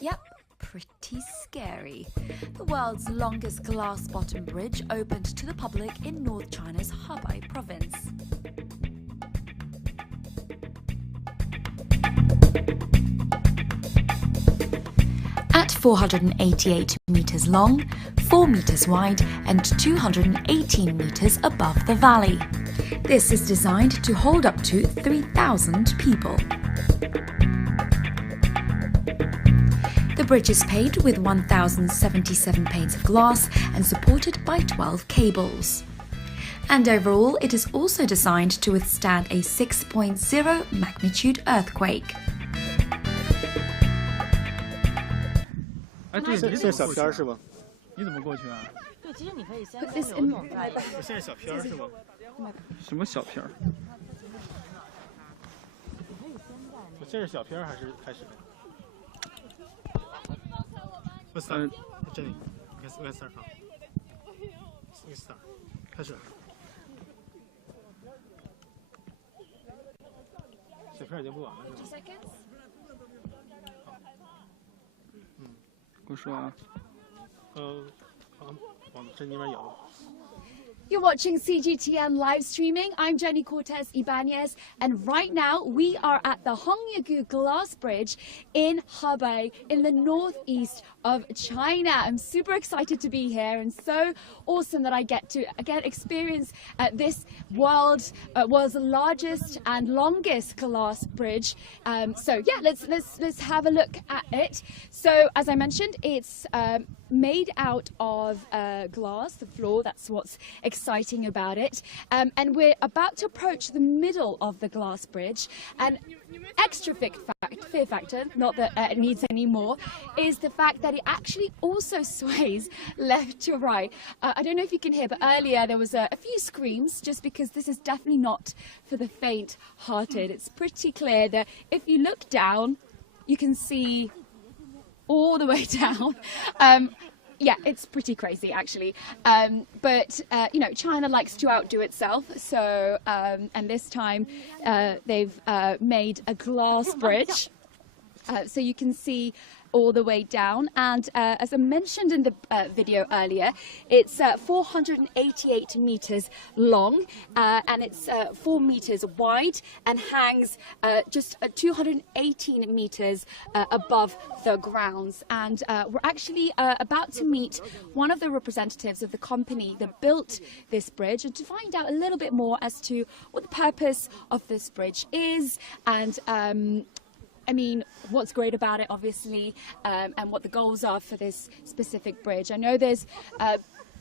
Yep, pretty scary. The world's longest glass-bottom bridge opened to the public in North China's Hebei province. At 488 meters long, 4 meters wide, and 218 meters above the valley. This is designed to hold up to 3,000 people. The bridge is paved with 1,077 panes of glass and supported by 12 cables. And overall, it is also designed to withstand a 6.0 magnitude earthquake. 哎，对，这是小片是吗？你怎么过去啊？对，其实你可以先。Put this in. 我现在小片是吗？什么小片？这是小片还是开始？Let's start. Jenny, let's start now. Let's start. 开始。小片已经播完了是吗？ 我说啊，往这里面摇。 You're watching CGTN live streaming. I'm Jenny Cortez Ibanez, and right now we are at the Hongyagu Glass Bridge in Hebei, in the northeast of China. I'm super excited to be here, and so awesome that I get to again experience this world's largest and longest glass bridge. So yeah, let's have a look at it. So as I mentioned, it's made out of glass, the floor. That's what's exciting about it. And we're about to approach the middle of the glass bridge. And extra fear factor, not that it needs any more, is the fact that it actually also sways left to right. I don't know if you can hear, but earlier there was a few screams, just because this is definitely not for the faint-hearted. It's pretty clear that if you look down, you can see all the way down. Yeah, it's pretty crazy actually, but you know, China likes to outdo itself, so and this time they've made a glass bridge, so you can see all the way down. And as I mentioned in the video earlier, it's 488 meters long, and it's 4 meters wide, and hangs just 218 meters above the grounds. And we're actually about to meet one of the representatives of the company that built this bridge, and to find out a little bit more as to what the purpose of this bridge is, and I mean, what's great about it, obviously, and what the goals are for this specific bridge. I know there's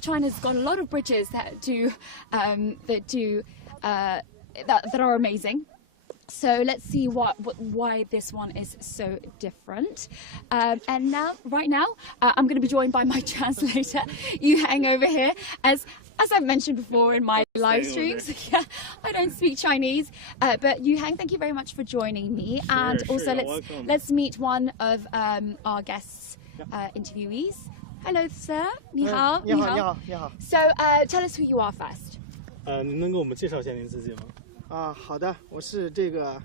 China's got a lot of bridges that are amazing. So let's see why this one is so different. And now, right now, I'm going to be joined by my translator, Yuhang, over here. As I've mentioned before in my live streams, yeah, I don't speak Chinese, but Yuhang, thank you very much for joining me. And also, let's meet one of our guests, interviewees. Hello, sir. 你好，你好，你好，你好。So, tell us who you are first. 您能给我们介绍一下您自己吗？好的，我是这个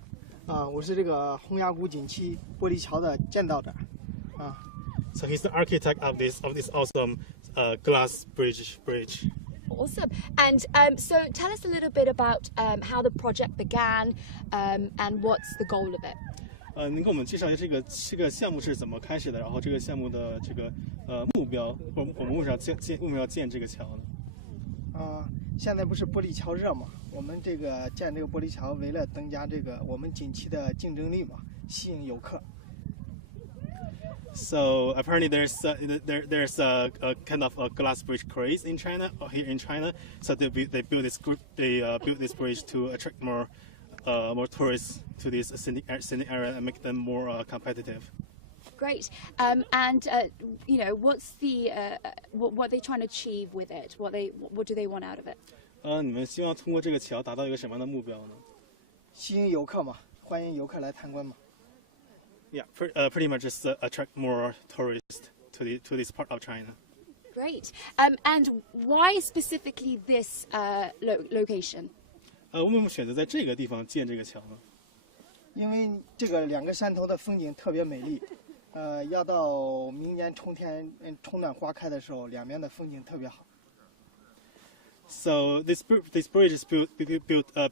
洪崖谷景区玻璃桥的建造者。So he's the architect of this awesome glass bridge. Awesome. And so tell us a little bit about how the project began, and what's the goal of it. 您给我们介绍一下这个项目是怎么开始的，然后这个项目的这个目标，我们为什么要建这个桥呢？现在不是玻璃桥热嘛？我们这个建这个玻璃桥，为了增加这个我们景区的竞争力嘛，吸引游客。So apparently there's a kind of a glass bridge craze in China, here in China. So they built this bridge to attract more tourists to this scenic area and make them more competitive. Great. And you know, what's the what are they trying to achieve with it? What do they want out of it? 你们希望通过这个桥达到一个什么样的目标呢？吸引游客嘛，欢迎游客来参观嘛。Yeah, pretty much just attract more tourists to this part of China. Great. And why specifically this location? 为什么选择在这个地方建这个桥呢？因为这个两个山头的风景特别美丽，要到明年春天春暖花开的时候，两边的风景特别好。So this bridge is built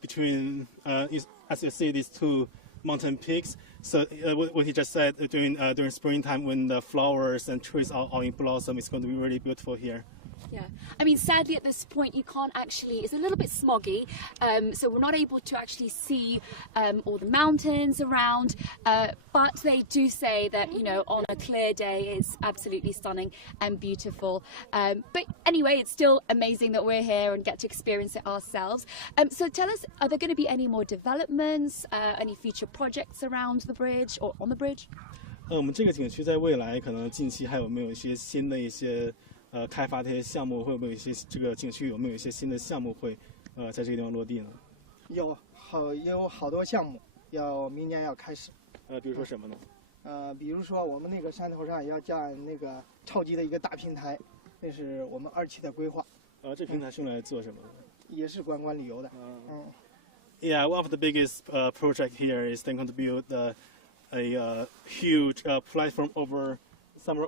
between, as you see, these two mountain peaks. So what he just said, during springtime when the flowers and trees are all in blossom, it's going to be really beautiful here. Yeah, I mean, sadly at this point you can't actually, it's a little bit smoggy, so we're not able to actually see all the mountains around, but they do say that, you know, on a clear day it's absolutely stunning and beautiful. But anyway, it's still amazing that we're here and get to experience it ourselves. So tell us, are there going to be any more developments, any future projects around the bridge or on the bridge? 我们这个景区在未来可能近期还有没有一些新的开发的一些项目，会不会有一些这个景区有没有一些新的项目会在这个地方落地呢？也有好多项目明年要开始。比如说什么呢？比如说我们那个山头上要建那个超级的一个大平台，那是我们2期的规划。这平台是用来做什么的？也是观光旅游的。Yeah, one of the biggest project here is they're going to build a huge platform somewhere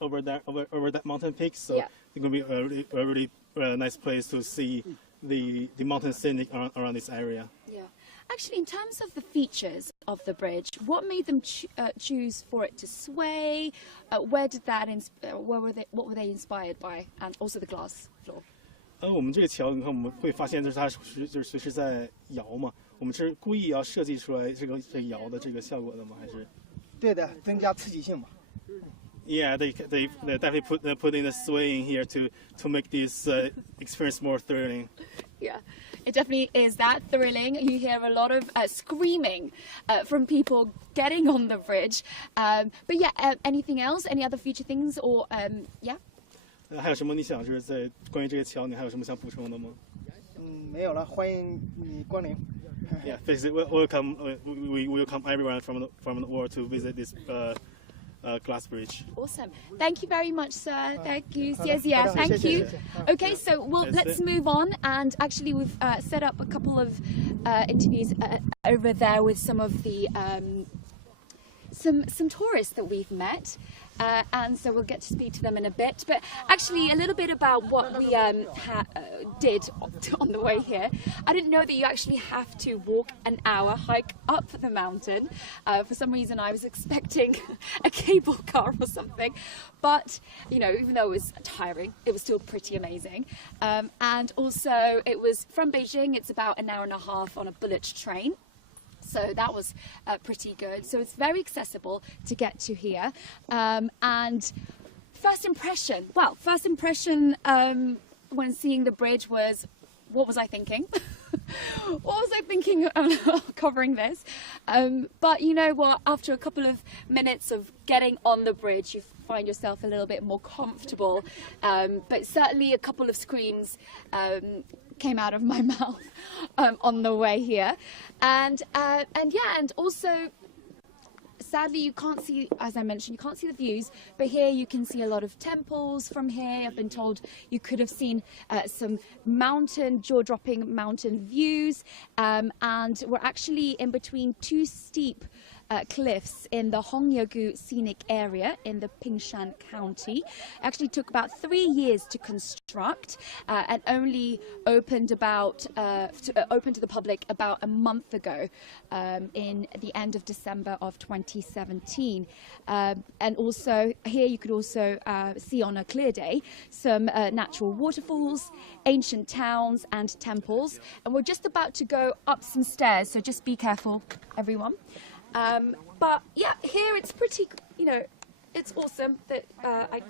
over that mountain peak, so Yeah. it's going to be a really nice place to see the mountain scenic around this area. Yeah. Actually, in terms of the features of the bridge, what made them choose for it to sway? What were they inspired by? And also the glass floor. 我们这个桥，你看我们会发现，就是它就是随时在摇嘛。我们是故意要设计出来这个摇的这个效果的吗？还是？对的，增加刺激性嘛。Yeah, they definitely put in the swaying here to make this experience more thrilling. Yeah, it definitely is that thrilling. You hear a lot of screaming from people getting on the bridge. But yeah, anything else? Any other future things? Or yeah? 还有什么你想就是在关于这个桥，你还有什么想补充的吗？没有了，欢迎你光临。Yeah, welcome. We welcome everyone from the world to visit this glass bridge. Awesome. Thank you very much, sir. Thank you. Yeah, thank you. Okay, so let's move on. And actually, we've set up a couple of interviews over there with some of the some tourists that we've met. And so we'll get to speak to them in a bit. But actually, a little bit about what we did on the way here. I didn't know that you actually have to walk an hour, hike up the mountain. For some reason, I was expecting a cable car or something. But, you know, even though it was tiring, it was still pretty amazing. And also, it was from Beijing, it's about an hour and a half on a bullet train. So that was pretty good. So it's very accessible to get to here. And first impression when seeing the bridge was, what was I thinking? What was I thinking covering this? But you know what, after a couple of minutes of getting on the bridge, you find yourself a little bit more comfortable. But certainly a couple of screams came out of my mouth on the way here. And also, sadly, you can't see, as I mentioned, you can't see the views, but here you can see a lot of temples from here. I've been told you could have seen some jaw-dropping mountain views, and we're actually in between two steep cliffs in the Hongyegu scenic area in the Pingshan County. It actually took about 3 years to construct and only opened to the public about a month ago in the end of December of 2017. And also here you could also see on a clear day some natural waterfalls, ancient towns and temples. And we're just about to go up some stairs, so just be careful, everyone. But yeah, here it's pretty, you know, it's awesome that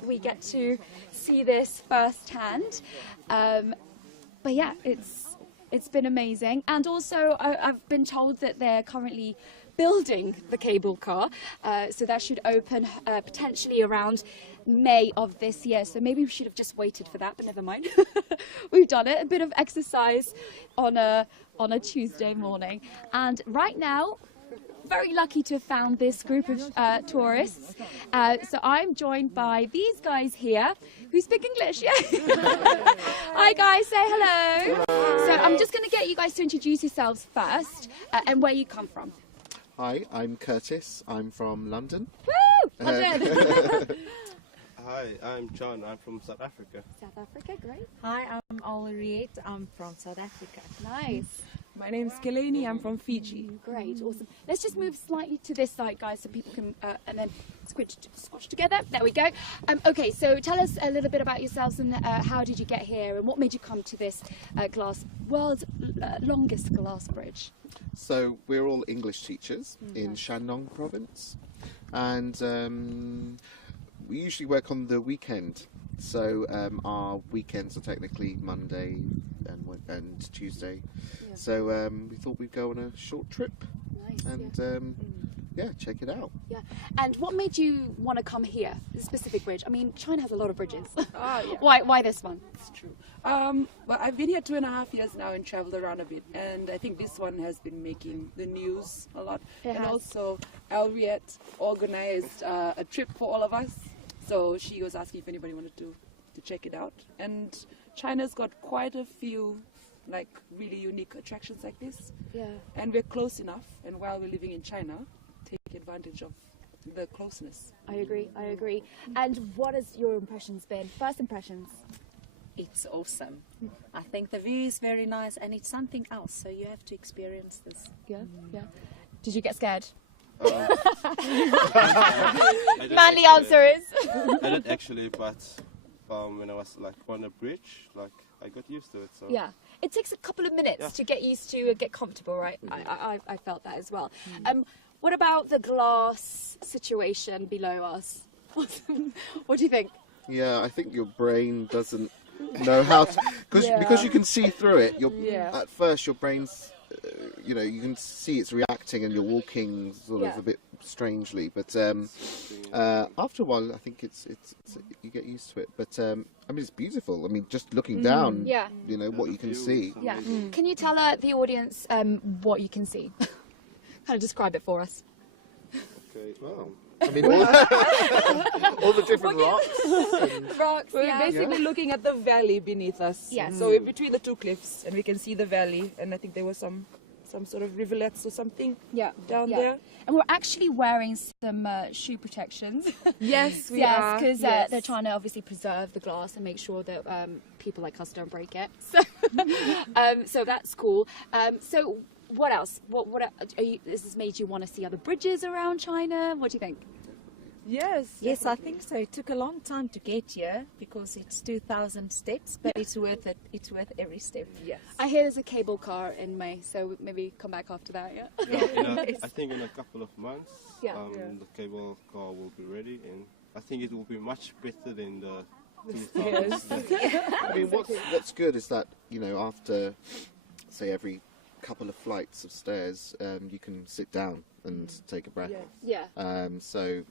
we get to see this firsthand. But yeah, it's been amazing. And also I've been told that they're currently building the cable car, so that should open potentially around May of this year. So maybe we should have just waited for that, but never mind. We've done it. A bit of exercise on a Tuesday morning. And right now, very lucky to have found this group of tourists. So I'm joined by these guys here who speak English. Yeah. Hi guys, say hello. So I'm just going to get you guys to introduce yourselves first and where you come from. Hi, I'm Curtis. I'm from London. Woo! London! Hi, I'm John. I'm from South Africa. South Africa, great. Hi, I'm Henriette. I'm from South Africa. Nice. My name's Kelani. I'm from Fiji. Great, awesome. Let's just move slightly to this side, guys, so people can, and then squash together. There we go. Okay, so tell us a little bit about yourselves and how did you get here and what made you come to this world's longest glass bridge? So we're all English teachers in Shandong province, and we usually work on the weekend. So our weekends are technically Monday and Tuesday. Yeah. So we thought we'd go on a short trip. Nice, and yeah, check it out. Yeah. And what made you want to come here, this specific bridge? I mean, China has a lot of bridges. Yeah. Why this one? It's true. Well, I've been here 2.5 years now and traveled around a bit, and I think this one has been making the news a lot. And also, Henriette organized a trip for all of us, so she was asking if anybody wanted to check it out. And China's got quite a few like really unique attractions like this. Yeah. And we're close enough, and while we're living in China, take advantage of the closeness. I agree. And what has your impressions been? First impressions? It's awesome. I think the view is very nice and it's something else, so you have to experience this. Yeah. Did you get scared? I Manly answer is? I did actually, but when I was like on the bridge, like I got used to it. So Yeah. It takes a couple of minutes to get used to and get comfortable, right? I felt that as well. What about the glass situation below us? What do you think? Yeah, I think your brain doesn't know how to, because you can see through it. At first, your brain's, you can see it's reacting, and you're walking sort of a bit strangely. But after a while, I think it's you get used to it. But I mean, it's beautiful. I mean, just looking down, what you can see. Yeah. Can you tell the audience what you can see? Kind of describe it for us. Okay. Wow. I mean, all the different rocks. Rocks. We're basically looking at the valley beneath us. Yes. So we're between the two cliffs, and we can see the valley. And I think there was some sort of rivulets or something down there. And we're actually wearing some shoe protections. Yes, we are. Because they're trying to obviously preserve the glass and make sure that people like us don't break it. So, so that's cool. So what else? What this has made you want to see other bridges around China? What do you think? Yes, I think so. It took a long time to get here because it's 2,000 steps, but it's worth it. It's worth every step. Yes. I hear there's a cable car in May, so maybe come back after that. I think in a couple of months, the cable car will be ready, and I think it will be much better than the 2000. I mean, what's good is that after say every couple of flights of stairs, you can sit down and take a breath. Yeah. So,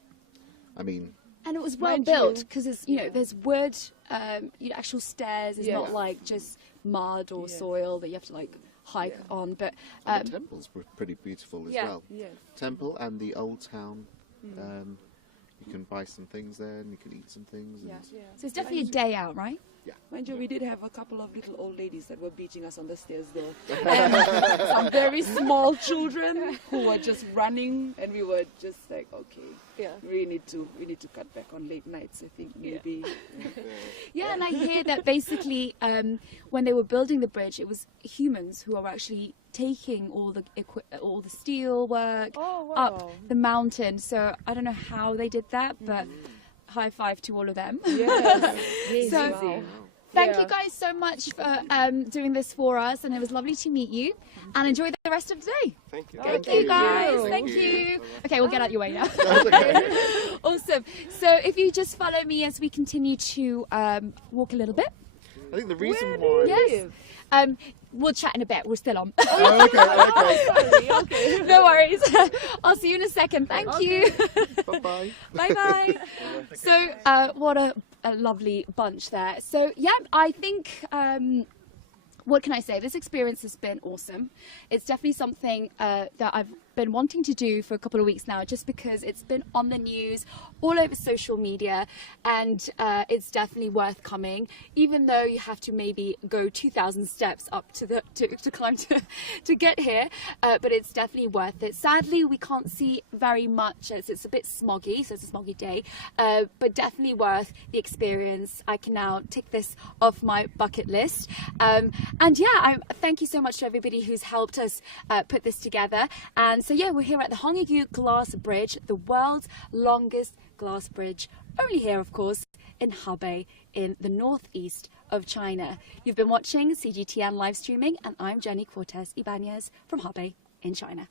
I mean, and it was well built because there's wood, actual stairs. It's not like just mud or soil that you have to like hike on. But the temples were pretty beautiful as well. Yeah. Temple and the old town. You can buy some things there, and you can eat some things. And So it's definitely a day out, right? Yeah. Mind you, we did have a couple of little old ladies that were beating us on the stairs though. Some very small children who were just running, and we were just like, okay, we need to cut back on late nights. I think maybe. Yeah, and I hear that basically when they were building the bridge, it was humans who are actually taking all the steel work up the mountain. So I don't know how they did that, but high five to all of them. Yes. So thank you guys so much for doing this for us, and it was lovely to meet you. And enjoy the rest of the day. Thank you. Thank you guys. Thank you. Okay, we'll get out your way now. Awesome. So if you just follow me as we continue to walk a little bit. I think the reason why. Yes. We'll chat in a bit. We're still on. Okay. No worries. I'll see you in a second. Thank you. Bye-bye. Bye-bye. So what a lovely bunch there. So yeah, I think what can I say? This experience has been awesome. It's definitely something that been wanting to do for a couple of weeks now, just because it's been on the news all over social media, and it's definitely worth coming, even though you have to maybe go 2,000 steps up to climb to get here, but it's definitely worth it. Sadly, we can't see very much as it's a bit smoggy, so it's a smoggy day, but definitely worth the experience. I can now tick this off my bucket list. And yeah, thank you so much to everybody who's helped us put this together. And so yeah, we're here at the Hongyugu Glass Bridge, the world's longest glass bridge, only here of course in Hebei in the northeast of China. You've been watching CGTN live streaming, and I'm Jenny Cortez Ibanez from Hebei in China.